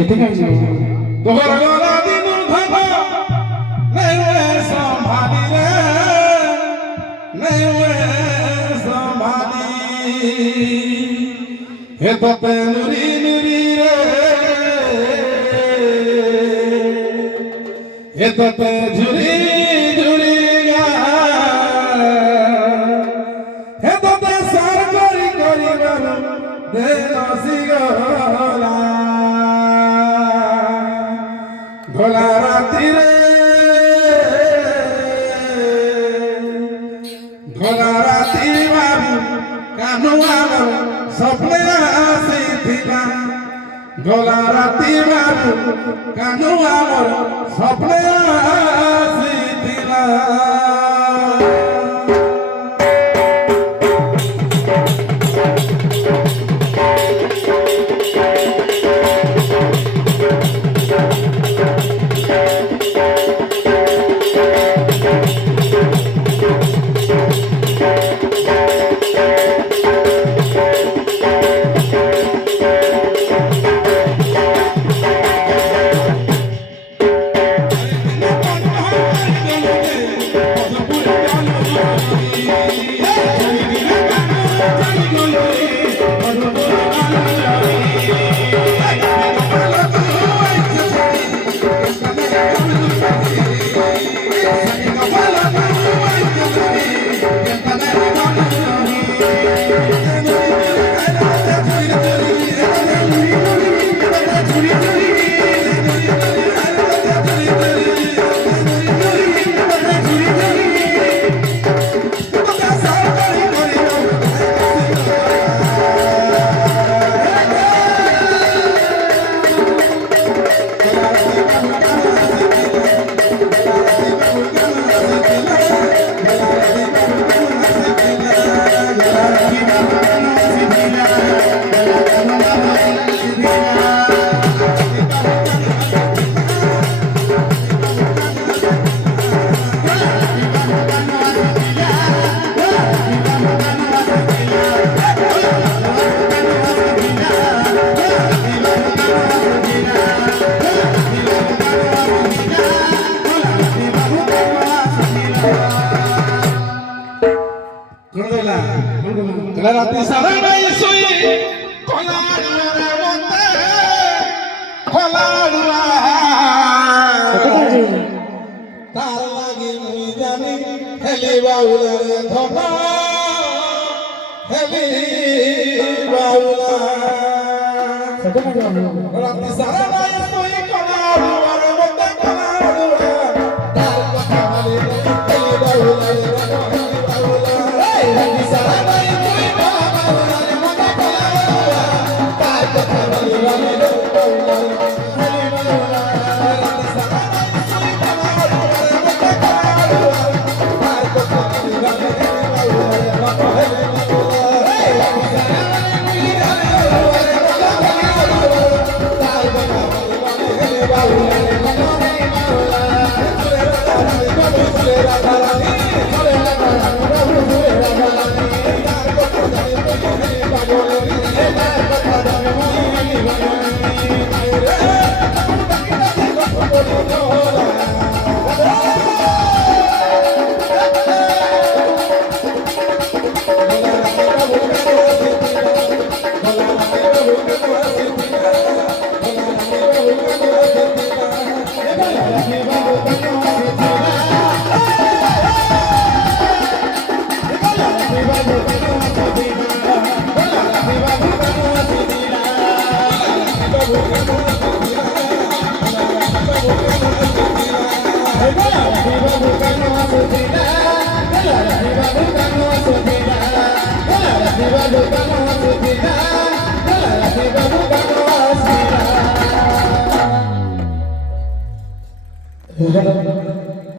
তোর গলা দিনুর ধাবা নেউয়ে সম্ভালি রে নেউয়ে সম্ভালি হে তোতে নুরি নুরি রে হে তোতে ঝুরি ঝুরি গা হে তোতে সার করি করি বারু দে নসি গলা ভোলা রাতি রে ভোলা রাতি বাবু কানু আমার স্বপ্নে আসিথিলা ভোলা রাতি বাবু কানু আমার স্বপ্নে আসিথিলা রাতি সারা নাই শুই কলাড়ুয়ারে মতে কলাড়ুয়া তার লাগি মুই জানি হেলি বাউলারে ধন হেলি বাউলা রাতি সারা নাই শুই কলাড়ুয়ারে মতে কলাড়ুয়া তার কথা বলি হেলি বাউলারে ধন হেলি বাউলা রাতি সারা নাই Bukan